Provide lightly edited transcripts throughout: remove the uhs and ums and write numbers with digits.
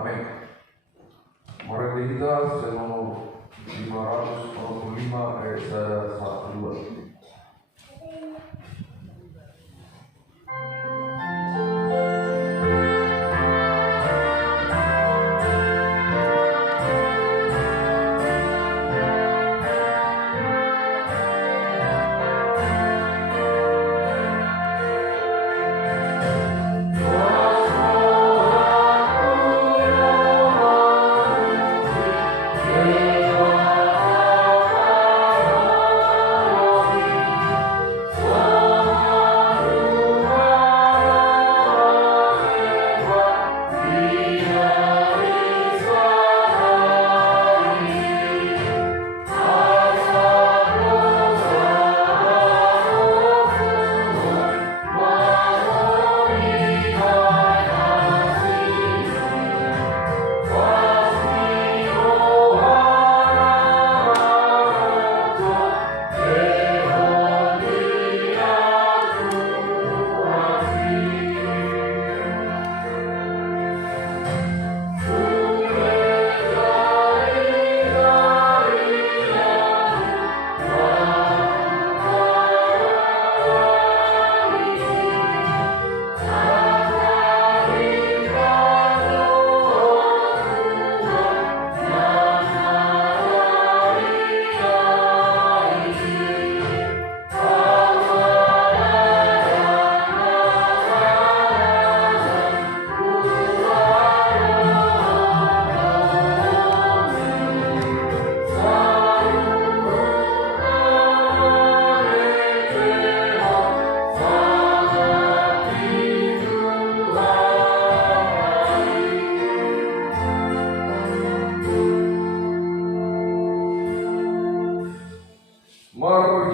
Amin. Mari kita nomor 545 ayat 1-2.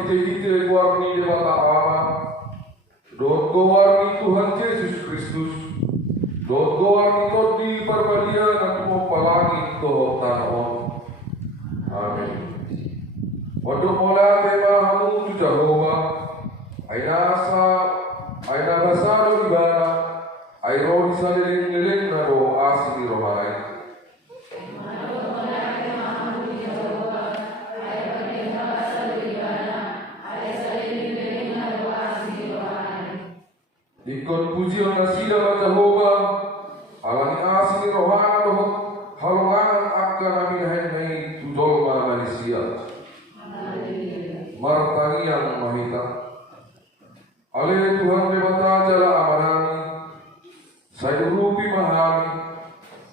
Kita warni dewata Allah, dot warni Tuhan Yesus Kristus, dot warni todi perbadia dan pempalangi to tanah. Amin. Waktu mulai tema hamu Jehovah, aina basaro ibana, airo disaliling nado asli rohai. Ikon puji ang nasida ng Jehovah, alani asli rohana doh halongan akka namin hay tudol ma Malaysia. Martangi yang mahita. Ale Tuhan debata jala amanami, saya rupi mahami,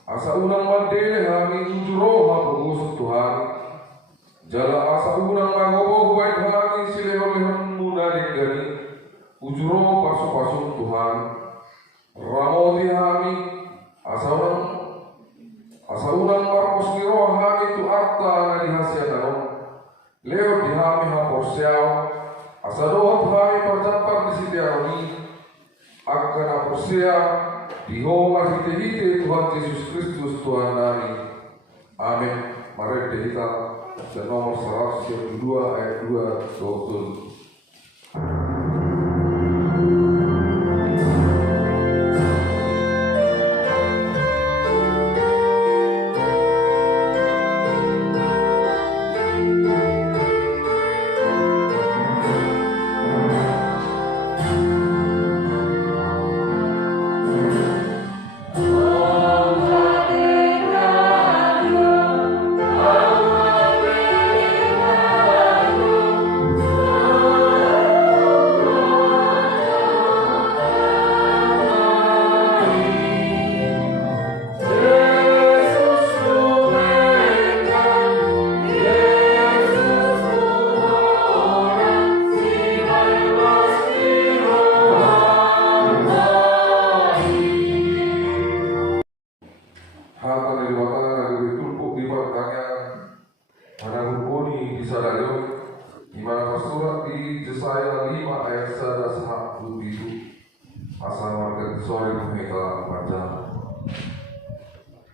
asa unang mandele hami ujuroha pengusuk Tuhan. Jala asa unang magoboh baik hami silehon-lehon munadik gani. Ujuro pasu-pasu Tuhan, ramoti hami, asa unang marmos niro hami tu arta na dihasya nanon, leo di hami haporsiaw, asa dohat hami perjampar di sitiaroni, akan haporsia, dihomar hite-hite Tuhan Yesus Kristus Tuhan nami. Amin. Mari kita nomor 172 ayat 2 betul.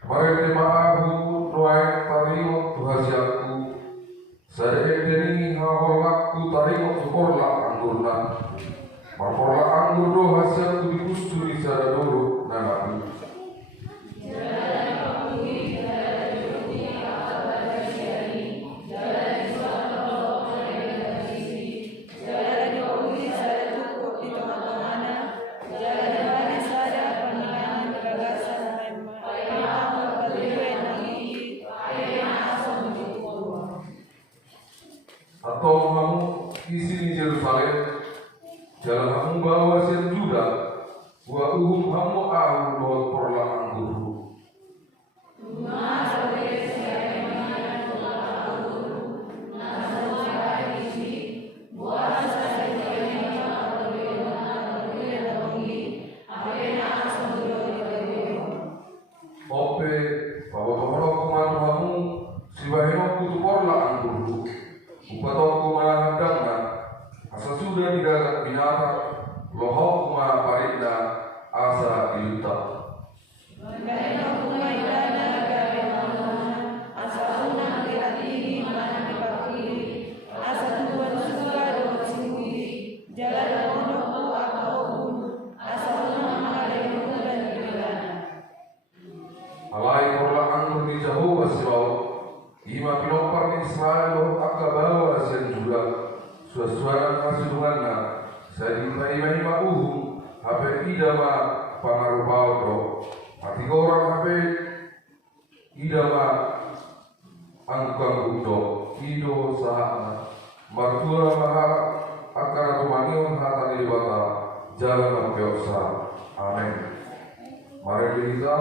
Mari maahu noai tario tuhasiaku sadekeni hawalakku tario sukorla anggurna maporla anggur do hasiaku dikusturi sadadoro nanaku wa hamu ahu dohot porlang guru. Ope pawotohoro kumatuhamu siwahino kutu porlang guru. Upatoko mahadangna asa sudah didagat binatang lohok kuma parinda asa diluta. Alai korla anggur di Jehovah Sirau, ima pilopar ni Israel akabawa sen juga suara kasidunganna saya dikai ma hape idama pangarupao do mati orang hape idama angkang budo ido sahana martua maha akara tumanion hata di bata jalan peosa. Amin. Mari kita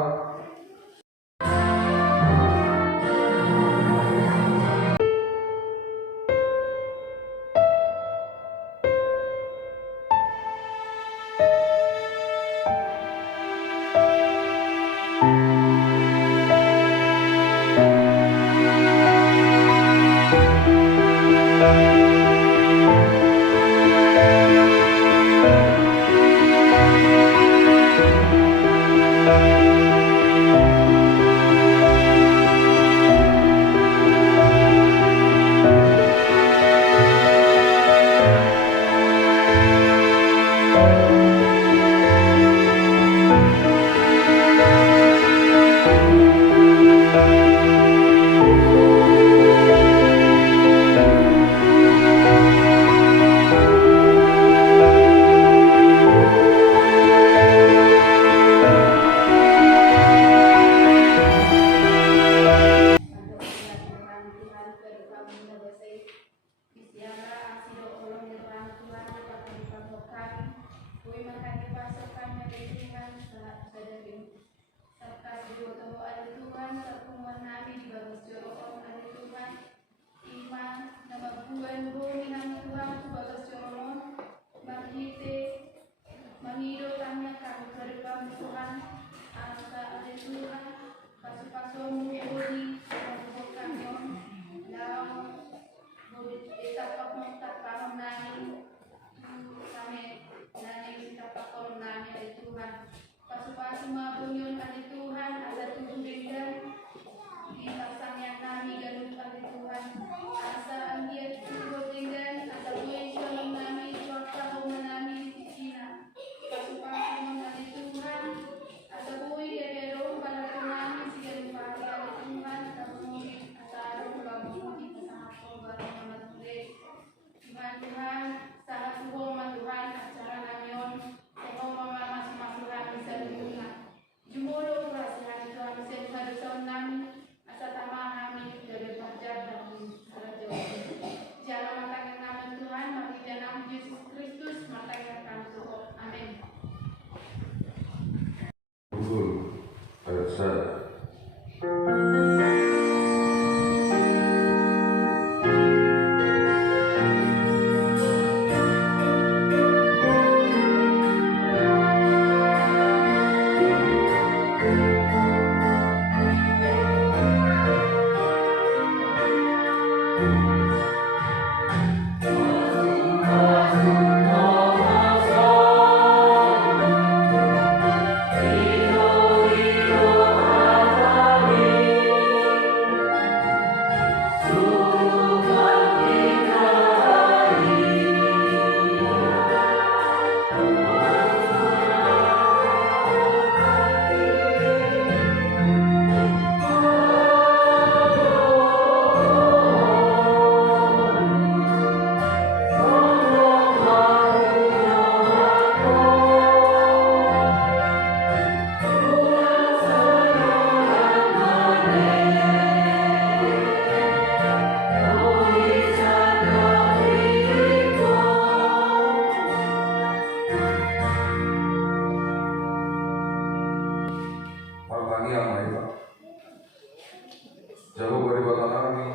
jauh daripada kami,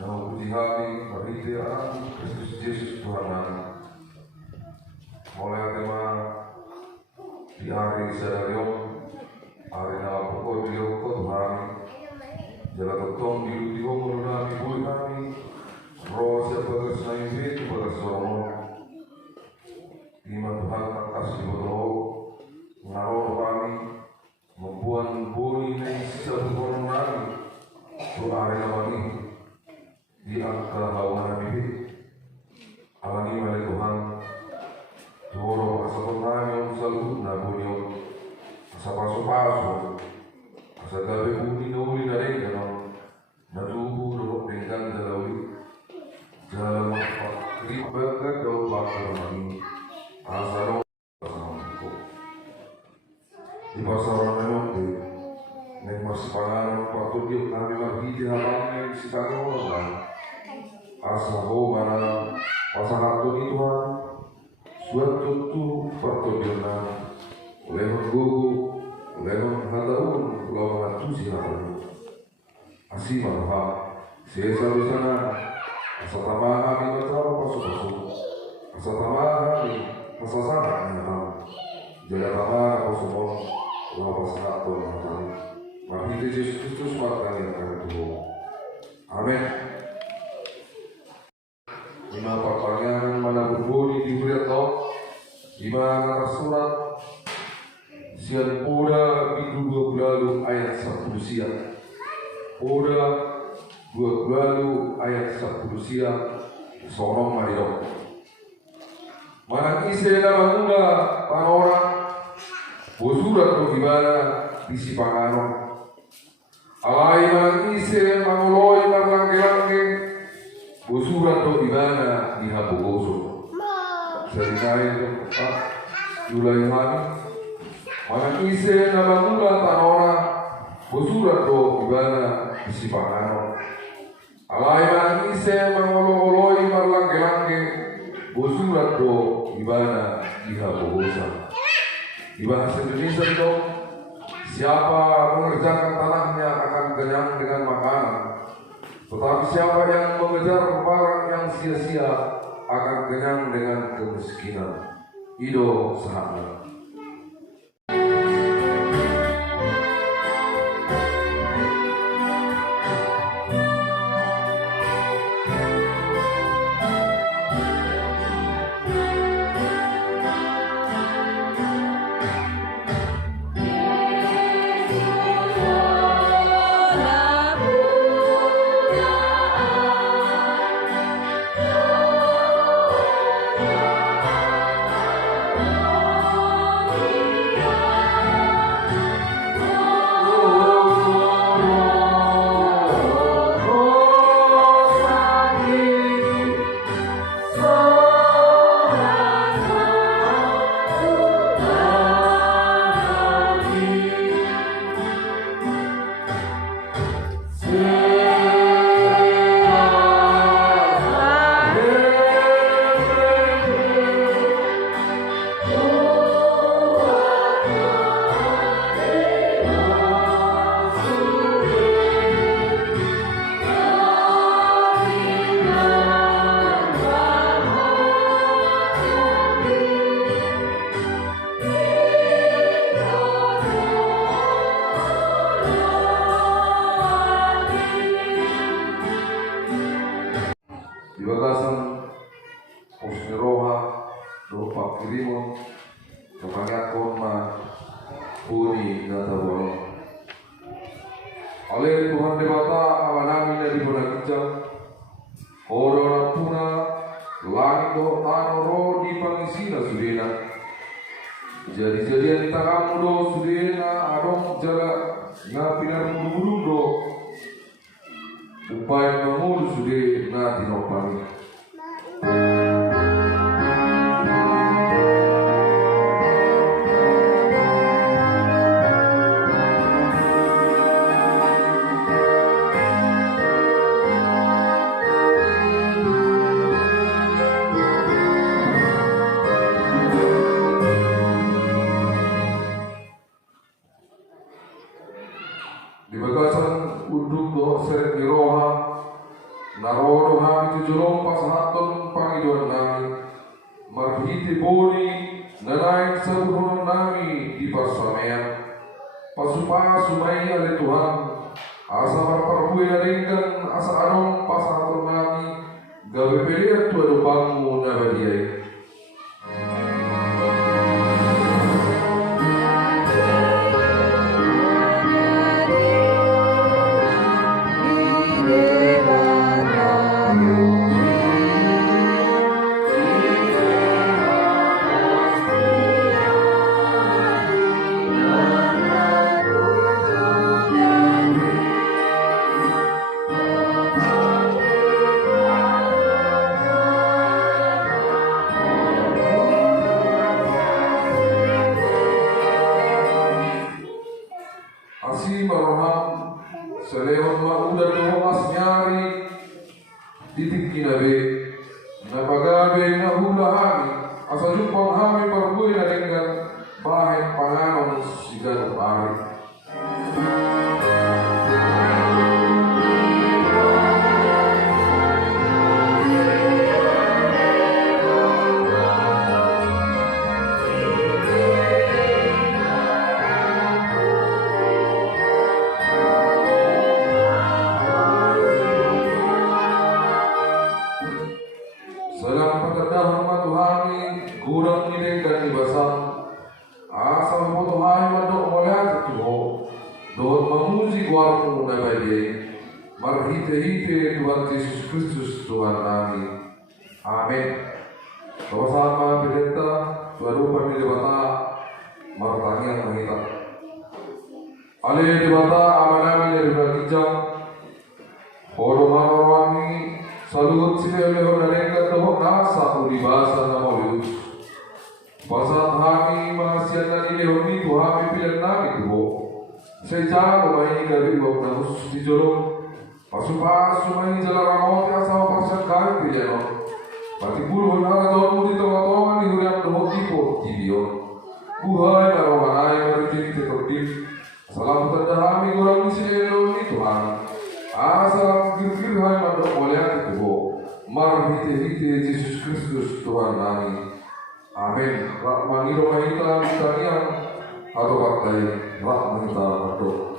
nama puji kami, berhenti Kristus Yesus Tuhan kami. Mulai tema di hari sedarion, hari nama pokok di pokok Tuhan, jalan ketong di luti umur kami, boleh kami, roh sebagai senayu itu pada seorang. Lima Tuhan yang kasih berdoa, menaruh kami, membuat boni dan sisa berkorban kami, doa rela kami, di angka hawa nabi, alami oleh Tuhan, dorong asa kami yang selalu nabunyo, asa paso-paso, asa gabe bumi nuli dari dalam, natubu dorong dengan jalawi, jalan ribet daun bakar kami. Asal di pasar memang tu, nek masih pangan patut dia kami lagi di halaman si kami orang. Asal mana pasar itu Tuhan, suatu tu patut dia nak, lewat gugu, lewat hadaun, lewat tu si halaman. Asih malah, sesa di sana, asal tamah kami bertaruh pasu-pasu, asal tamah kami. Masasana yang jaga tamar atau semua lawas atau matang. Mari Yesus Kristus maka yang akan Tuhan. Amin. Lima pertanyaan mana berbunyi di berita, lima surat siang poda minggu 2 lalu ayat 10 siang. Poda 2 lalu ayat 10 siang. Sorong marido. Manakise na manunga pangora busurat to gimana di si pangano alay manakise manguloy marlangge-langge busurat to gimana di hapugoso serinain to julay hani manakise na manunga pangora busurat to gimana di si pangano alay manakise manguloy marlangge-langge busurat to gimana dihabogosa. Di bahasa Indonesia itu, siapa mengerjakan tanahnya akan kenyang dengan makanan, tetapi siapa yang mengejar barang yang sia-sia akan kenyang dengan kemiskinan. Ido sahabat. Dibagasan Osniroha Dopa Kirimo Kepangat Korma Puni Natabolo Oleh Tuhan Dewata awanami dari Bonakijang Oro Puna Langdo Tanoro di Pangisina Sudena Jadi-jadian Takamudo Sudena Adong Jala Ngapinar Mudu-Mudu upaya memulus sudah nanti nopani. Di biasan uduk doh seret miroha narodo hami tujulong pasahaton Panginoon namin marhiti boni nanain sa buhon nami di pasamean pasupa sumay ali Tuhan asa marparbuy na ringgan asa anong pasahaton nami gabi pilihan tu adupangmu na badiyay. Asih maroham selewat mauda doas nyari titik kinabe napagabe na hula hami asa jumpang hami parbuy na dengan bahay panganon sigan ari. Salam pagkadahang matuhani, gurang nilinggan ibasang, asal putuhani mandok molat ituho, doon mamuzi guarmu na bayi, marhite-hite Tuhan Yesus Kristus Tuhan kami. Amin. Kawasan mga pinenta, tuwarupan ni Dibata, martangiang mahita. Ali Dibata, ama namin dari Brakijang, Horo Marwani, saluhut sila leho na ringkat doho nasa ulibasa na maulius. Pasat hami mahasian na nileho nito hami pilan namin doho. Sa jago mahi gabi wag na husus di jolong. Pasupasu mahi jalaramot ya sama pasat kami pilano. Pati puluh na doon mo dito matongan ni huriang doho tipo tibiyon. Buhay na rohanay marijin tetapin. Salam tanda hami gurang isilelo nito hami. Asal gir-girhan mandok mulia itu marhite-hite Yesus Kristus Tuhan kami. Amin. Rahmaniro mahita mitaniang atau partai rahmanita mandok.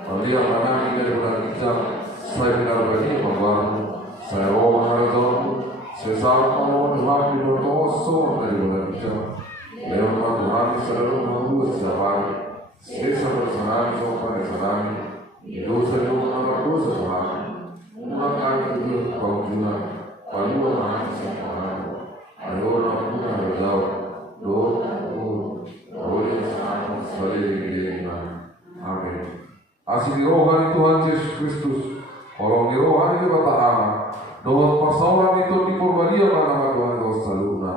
Kalian manami dari bulan hijab saya benar bagi membaru saya roh haraton saya sama Tuhan di dotoso dari bulan hijab. Lewat Tuhan selalu membuat sehari. Saya bersama sopan senang. Dosa dosa dosa Tuhan, umatkan itu kau juga, paling orang sekarang, ayo orang pun berjauh, boleh sama sekali dengan Amin. Asih di rohani Tuhan Yesus Kristus, orang di rohani itu bertahan, doa pasawan itu di purbadia nama Tuhan dosa luna.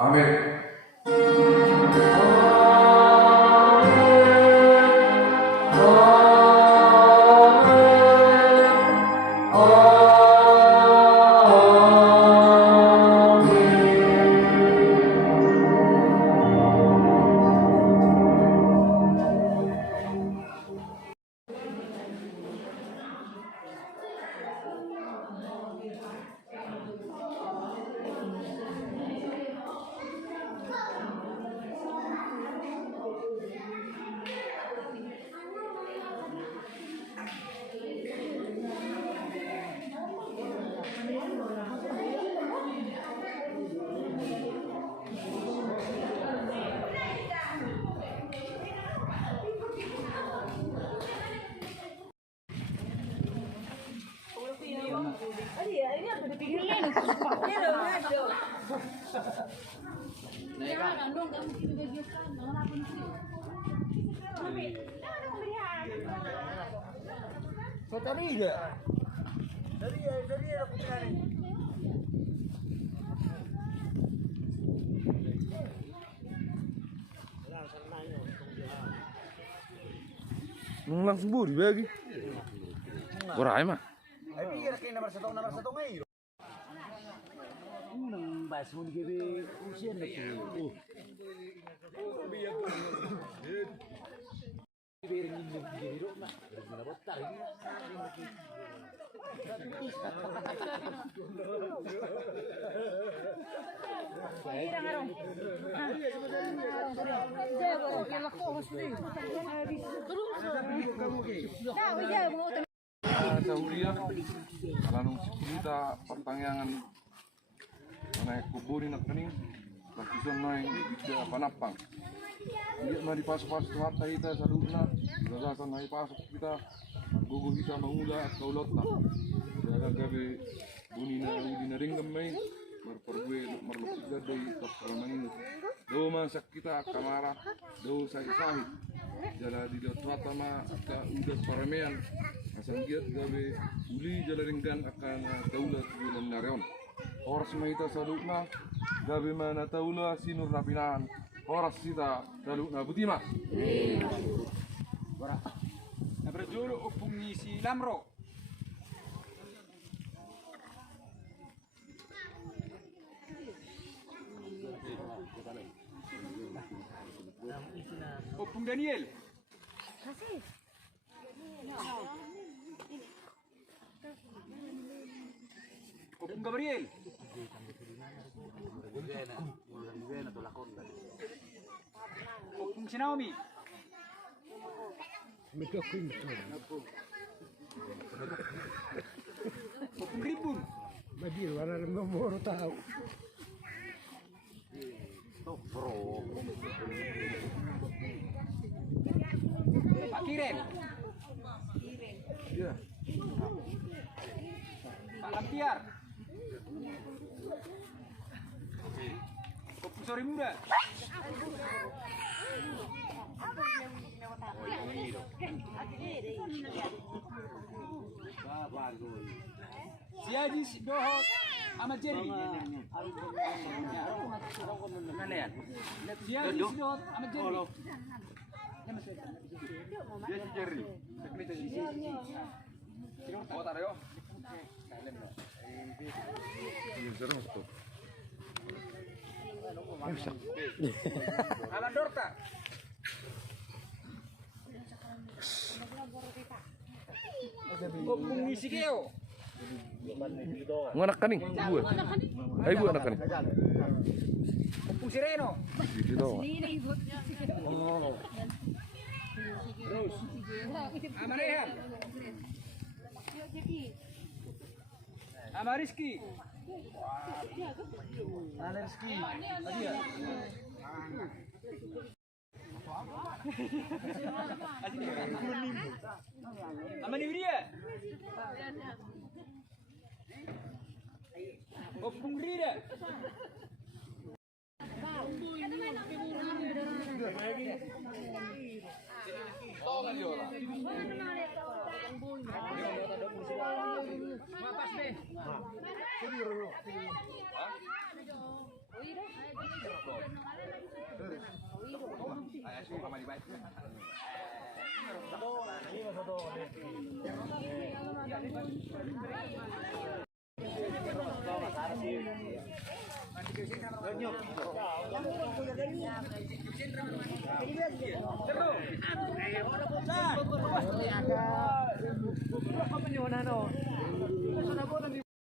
Amin. Dari aku cari. Langsung buri bagi. Berai mah. Ay pikir kayak nomor satu ngayon. Nang basmun gibi usian na ko. Sa hulia, alanong sikulita pertanyaan naik kuburi nak kening, lakukan naik tidak panapang. Lihat mah dipasok-pasok tuh harta kita saduna, gagasan naik pasok kita, gugu kita mengula atau lotna. Jaga gabe bunina udina ringgam mai, berpergue merluk gadai tok kalangan. Do masak kita kamara, do sahi-sahi. Jala di dotwata ma ka udah paramean. Asal giat gabe uli jala ringgan akan daulat bulan nareon. Horas maita salukna gabe mana taula sinur rapinan. Horas sita salukna butima. Bara. Na berjuru upung ni si Lamro. Upung Daniel. Kasih. Upung Gabriel. Upung si Naomi. Upung Ribun. Badir, warna membaru tahu. Pak Kiren. Ya. Pak Lampiar. Upung Sori Muda. Si Haji si Doho sama Jerry. Mana ya? Si Haji si Doho sama Jerry. Dia si Jerry. Oh, tak ada yo. Ini serem tuh. Alan Dorta. Opung Nisikeo. Nganak kaning, ibu. Ay, ibu anak kaning. Opung Sireno. Dito. Terus. Amarehan. Amariski. Amariski. Tadi ya. Amani Wiria. Opung Rida.